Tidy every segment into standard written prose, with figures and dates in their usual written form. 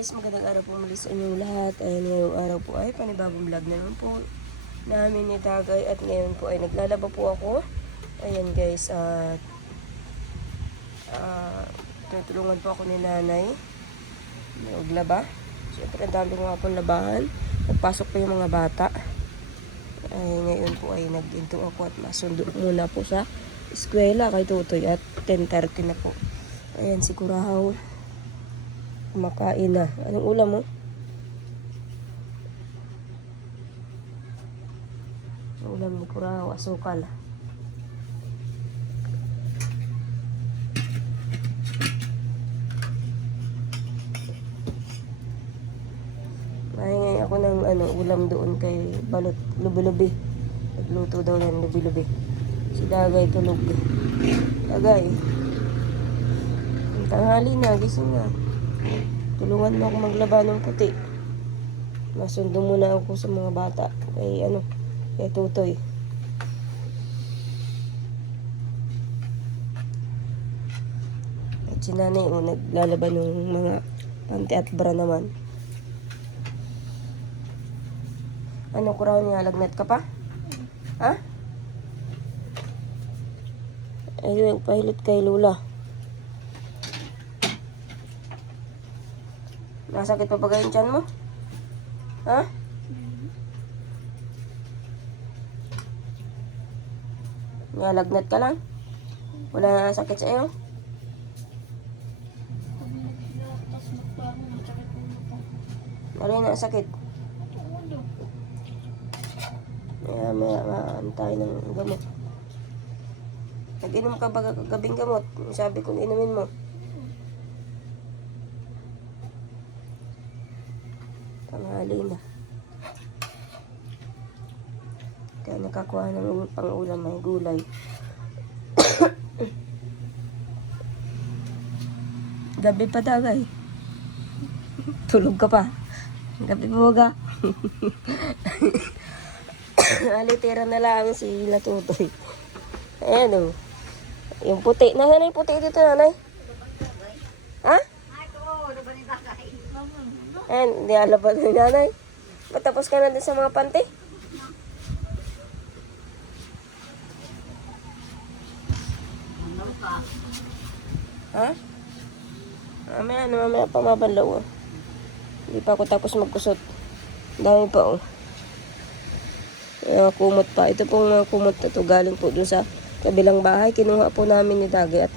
guys, magandang araw po muli sa inyong lahat. Ayan, ngayong araw po ay panibagong vlog na naman po namin ni Dagay. At ngayon po ay naglalaba po ako. Ayan guys, at tutulungan po ako ni nanay maglaba. Siyempre ang dami nga pong labahan. Nagpasok po yung mga bata. Ay, ngayon po ay nag-into ako at masundo muna po sa eskwela kay Tutoy at 10:30 na po. Ayan si Kurahaw. Kumakain na. Anong ulam mo? Ulam ni Kurahaw, asukal. Mahingi ako ng ulam doon kay Balot, lubi-lubi. Nagluto daw ng lubi-lubi. Si Dagay tulog. Dagay. Ang tanghali na, gising na. Tulungan mo ako maglaba ng puti. Masundo muna ako sa mga bata. Kay Tutoy. At si nanay naglalaba ng mga panty at bra naman. Ano ko raw niya? Lagnat ka pa? Ha? Ayun, nagpahilot kay Lula. Nasakit pa ba yung tiyan mo? Ha? Nalagnat ka lang? Wala na sakit sa iyo? Wala na sakit? May maantay ng gamot. Nag-inom ka ba gabing gamot? Sabi kong inumin mo. Tanghali na. Kaya nakakuha ng pang-ulam may gulay. Gabi pa Dagay. Tulog ka pa. Gabi pa baga. Alitira na lang si Tutoy. Ayan o. Yung puti. Nasaan na yung puti dito, nanay? Ha? Ayan, hindi alaban ng nanay. Matapos ka na din sa mga panty? Ha? Mamaya pa mabanlaw. Hindi pa ako tapos magkusot. Dami pa oh. Kumot pa. Ito pong mga kumot na to galing po dun sa kabilang bahay. Kinuha po namin ni Dagay at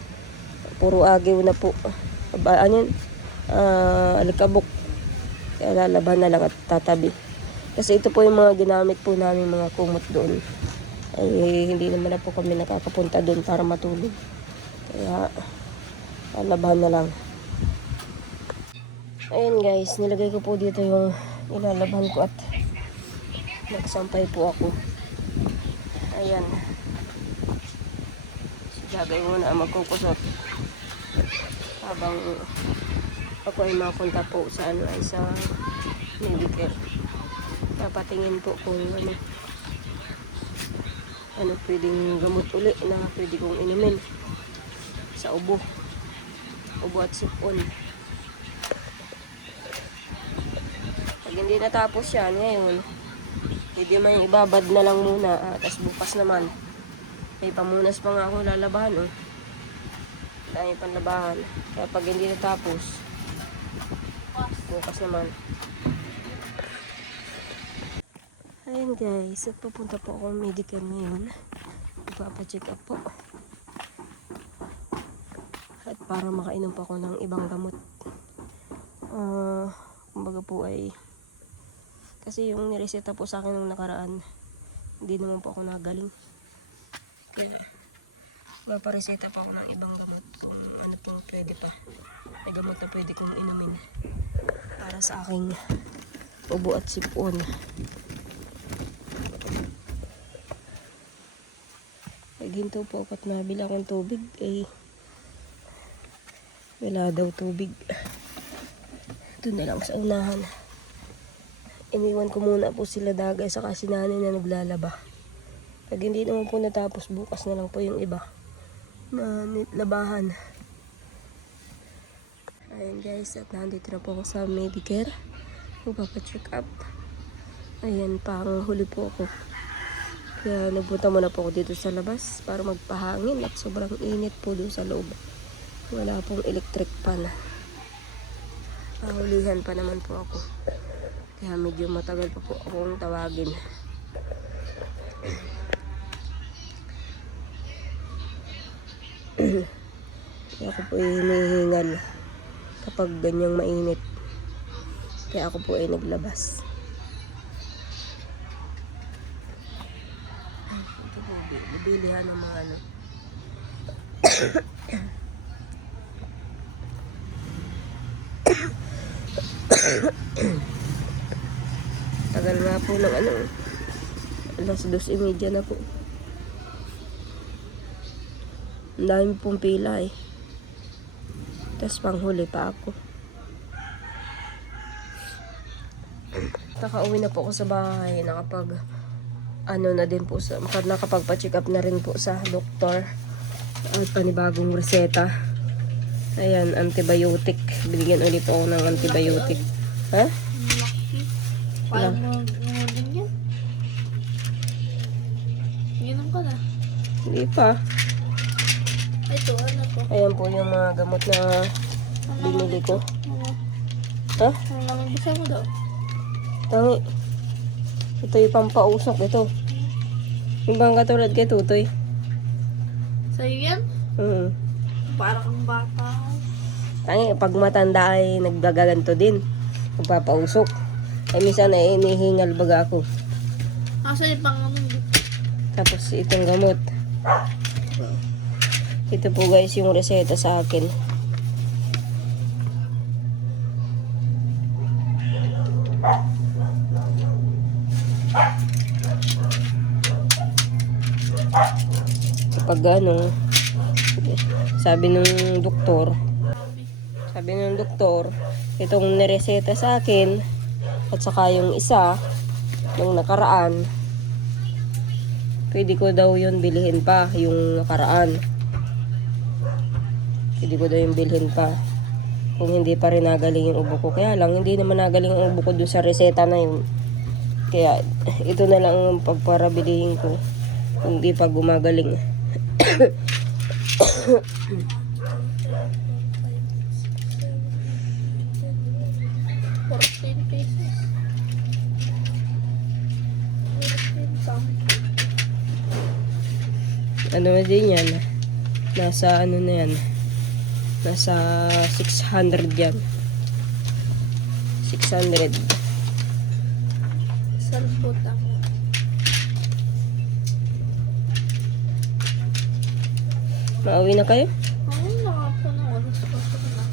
puro agiw na po. Alikabok. Kaya lalaban na lang at tatabi. Kasi ito po yung mga ginamit po namin mga kumot doon. Ay hindi naman na po kami nakakapunta doon para matulog. Kaya lalaban na lang. Ayun guys, nilagay ko po dito yung ilalaban ko at nagsampay po ako. Ayan. Dagay muna magkukusot. Habang ako ay mapunta po sa sa Medicare. Napatingin po kung ano pwedeng gamot uli na pwede kong inumin sa ubo at sipon. Pag hindi natapos yan ngayon, pwede may ibabad na lang muna. Tapos bukas naman may pamunas pa nga ako lalabahan oh. Dahil panlabahan. Kaya pag hindi natapos, bukas naman. Ayun guys, at pupunta po ako medical ngayon. Ipapacheck up po. At para makainom pa ako ng ibang gamot. Kumbaga po ay kasi yung nireseta po sa akin nung nakaraan, hindi naman po ako nagaling. Kaya mapareseta po ako ng ibang gamot kung ano po pwede pa. May gamot na pwede kong inumin para sa aking ubo at sipon. Naghinto po ako at nabili akong tubig. Wala daw tubig. Doon na lang sa unahan. Iniwan ko muna po sila Dagay sa kasi nanay na naglalaba. Pag hindi naman po natapos, bukas na lang po yung iba na labahan. Ayun guys, at nandito na po ako sa Medicare. Magpapacheck up. Ayan, pang huli po ako. Kaya nagpunta muna po ako dito sa labas para magpahangin at sobrang init po doon sa loob. Wala pong electric pan. Hulihan pa naman po ako. Kaya medyo matagal pa po akong tawagin. Kaya ako po ay hinihingal kapag ganyang mainit. Kaya ako po ay naglabas. Ito po, bilihan ng mga ano. Tagal nga po ng ano, alas 2:30 na po. Ang dami pong pila eh. Tapos panghuli pa ako. Nakauwi na po ako sa bahay. Nakapag ano na din po sa, nakapagpa-check up na rin po sa doktor. At panibagong reseta. Ayan, antibiotic. Binigyan ulit po ako ng antibiotic. Ha? Paano mo din yan? Ginom ka na. Hindi pa. Ito, ano to? Ayan po yung mga gamot na binili ko. Ano? Ha? Ano naman bisa mo daw? Tangi. Ito yung pampausok. Ito. Yung bang katulad kay Tutoy. Sa'yo yan? Para kang bata. Tangi, pag matanda ay naggaganto din. Magpapausok. Ay minsan ay inihingal baga ako. Asa yung pang ano? Tapos itong gamot. Ito po guys yung reseta sa akin. Kapag ano, sabi ng doktor, itong nireseta sa akin at saka yung isa nung nakaraan, pwede ko daw yun bilhin pa, yung nakaraan. Pwede ko daw yung bilhin pa kung hindi pa rin nagaling yung ubo ko. Kaya lang, hindi naman nagaling ang ubo ko doon sa reseta na yun. Kaya, ito na lang ang pagparabilihin ko kung hindi pa gumagaling. 14 pesos. 14 something. Ano din yan? Nasa ano na yan? Nasa 600 yan. 600. Salpot ako. Mauwi na kayo? Ano na ako ng oras ko na?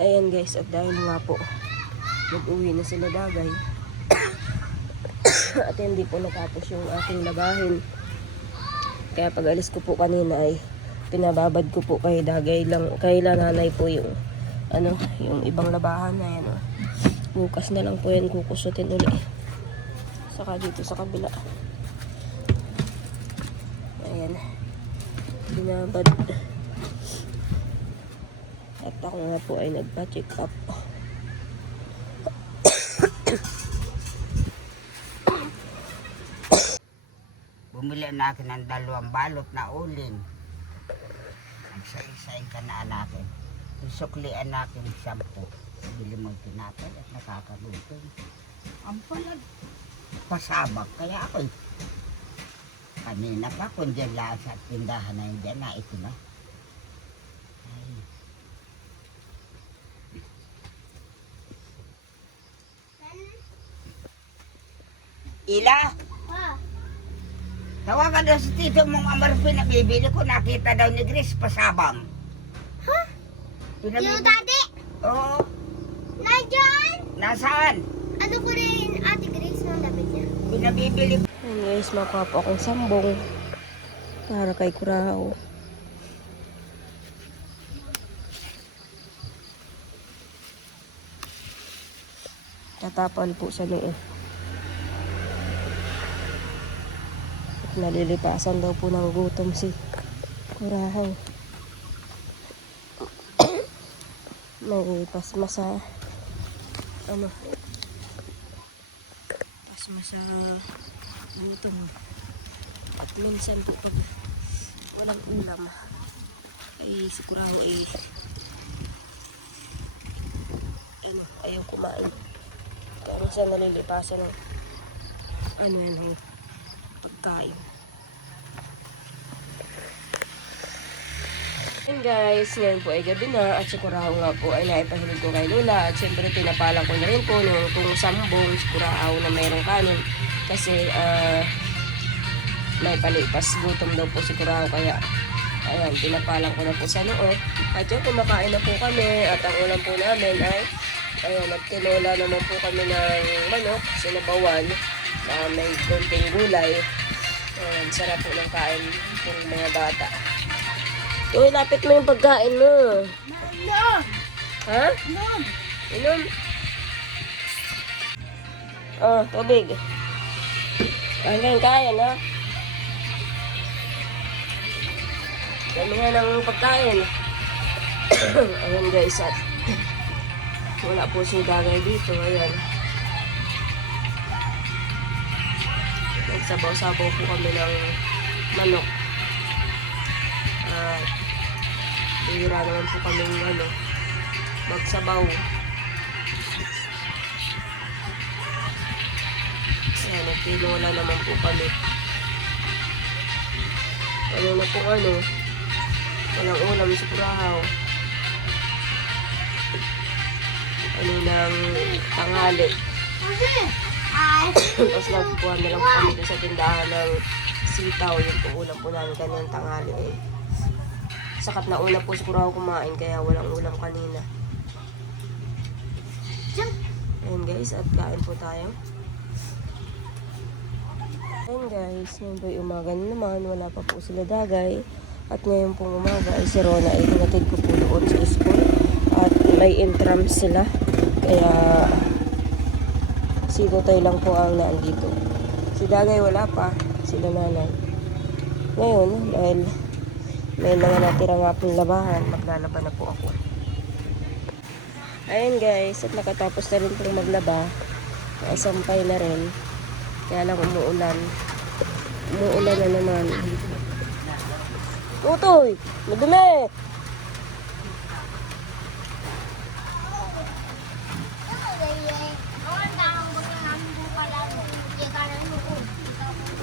Ayan guys, at dahil nga po nag-uwi na sila Dagay at hindi po natapos yung aking labahin, kaya pag alis ko po kanina ay pinababad ko po kay Dagay lang, kay nanay po yung ano, yung ibang labahan na yan. Bukas na lang po yan kukusutin uli, saka dito sa kabila. Ayan, pinabad. At ako nga po ay nagpa-check up. Bumili na akin ng 2 balot na uling. Nagsay-say ka na natin. Isuklian natin 10. Bili mo tinapay at nakakagutom. Ang pala, pasabak. Kaya ako kanina pa kung dyan lang sa tindahan na yun dyan, na ito na. Ila, tawagan daw si tito mong Amarpin na bibili ko. Nakita daw ni Grace pasabang. Ha? Yung daddy? Oo. Nandiyan? Nasaan? Ano ko rin Ate Grace ng damit niya? Pinabibili. Ayan guys, makuha po akong sambong para kay Kurao. Tatapal po sa noo. At nalilipasan daw po ng gutom si Kurahaw. May pasmasa pasmasa to. At minsan po pag walang ulam ay si Kurahaw ay ayaw kumain. Kaya minsan nalilipasan ng pagkain. And guys, ngayon po ay gabi na at si Kurahaw nga po ay naipahilig ko kay Lola at syempre pinapalang ko na rin po nung kung sambong si Kurahaw na mayroong kanin kasi may palipas gutom daw po si Kurahaw kaya ayan, pinapalang ko na po sa noo at yun, kumakain na po kami at ang ulam po namin ay ayan, nagtinola naman po kami ng manok, sinabawan may konting gulay. Ayan, sarap po ng kain ng mga bata. Uy, lapit mo yung pagkain mo. Inom! Ha? Inom! Inom? Oh, tubig. Hanggang kaya na. Dami nga ng pagkain. Ayan guys, at wala po si Dagay dito. Ayan. Nagsabaw-sabaw po kami ng manok. Bihira naman po kami magsabaw. Ayan, nagtinola naman po kami. Na po walang ulam sa Kurahaw. Ng tanghali. Tapos nagpupuan na lang po kami sa tindahan ng sitaw. Yung po ulam po namin kanina tanghali eh. Sakat na una po si Kurahaw kumain kaya walang ulam kanina. Ayan guys, at kain po tayo. Ayan guys, ngayon po yung umaga na naman, wala pa po sila Dagay. At ngayon pong umaga ay si Rona ay hinatid ko po doon sa school. At may intram sila. Kaya si Totoy lang po ang naandito. Si Dagay wala pa, sila nanay. Ngayon, dahil may mga natira nga pong labahan, maglalaba na po ako. Ayun guys, at nakatapos na rin pong maglaba. Sampay na rin. Kaya lang umuulan. Umuulan na naman. Tutoy! Madumi!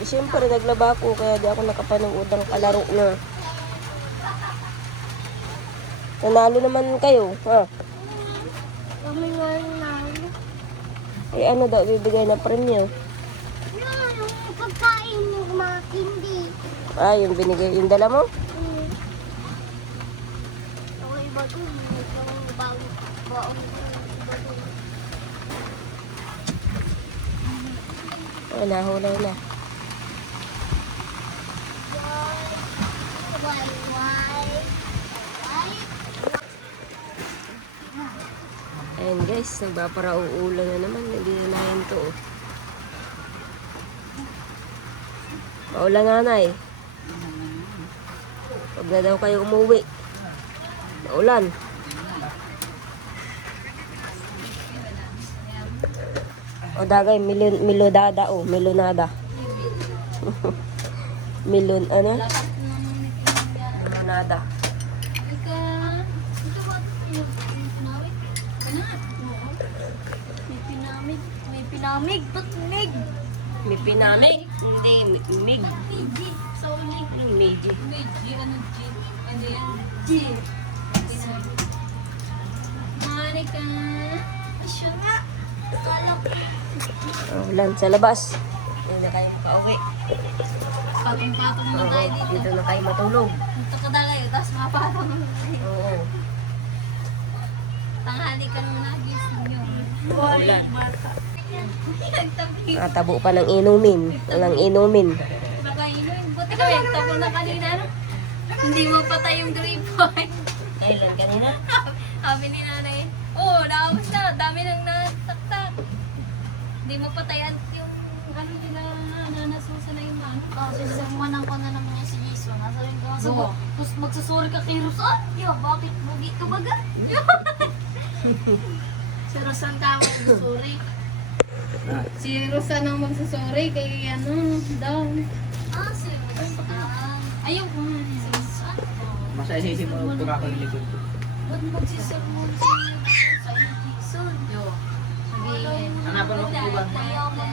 Siyempre, naglaba ako kaya di ako nakapanood ng kalaro na. Nanalo naman kayo, ha? Kami nga nanalo. Eh, ano daw bibigay na premyo? Yung pagkain yung mga hindi. Ah, yung binigay, yung dala mo? Ako iba doon. Yung baon iba doon. Oh, nahulaw na. Ayan guys, nagpaparauulan na naman. Hindi na nahin to. Paulan nanay. Huwag na daw kayo umuwi. Maulan. O Dagay, milonada o. Milonada. Milonada. May pinamig. Ba't mig? May pinamig? Hindi, mig. Meiji. Sorry. Anong meiji? Meiji. Ano G? Ano yan? G. Pinamig. Mari ka. Asya nga. Akala ko. Ulan sa labas. Hindi na kayo makauwi. Patong-patong na tayo dito. Dito na kayo matulog. Ito ka dalayo, tapos mapatong na tayo. Oo. Tanghali ka nung nagising nyo. Ulan. Nagtabi. Tabo pa ng inumin. Walang inumin. Nakainuin. Buti kami, tabo na kanina. No? Hindi mo patay yung grapevine. Kailan kanina? Sabi ni nanay, oh, nakapos na. Dami nang nataktak. Hindi mapatayan yung ano nila nanasusa na yung ano. Kasi sumuwanan ko na naman yung si Jason. Nasa rin ka sa Oo. Tapos magsasorry ka kay Rosan. Yo, bakit mugi ka baga? Si Rosan tama magsasorry. Si Rosa nang magsasorry kay ano, daw. Ah, si Rosan. Ayun ko nga. Si Rosan. Masa isisip mo pura ko yung likod ko. Ba't magsisermon si Jason? Yo. Sabihin. Hanapan mo kung ba? Ayaw mo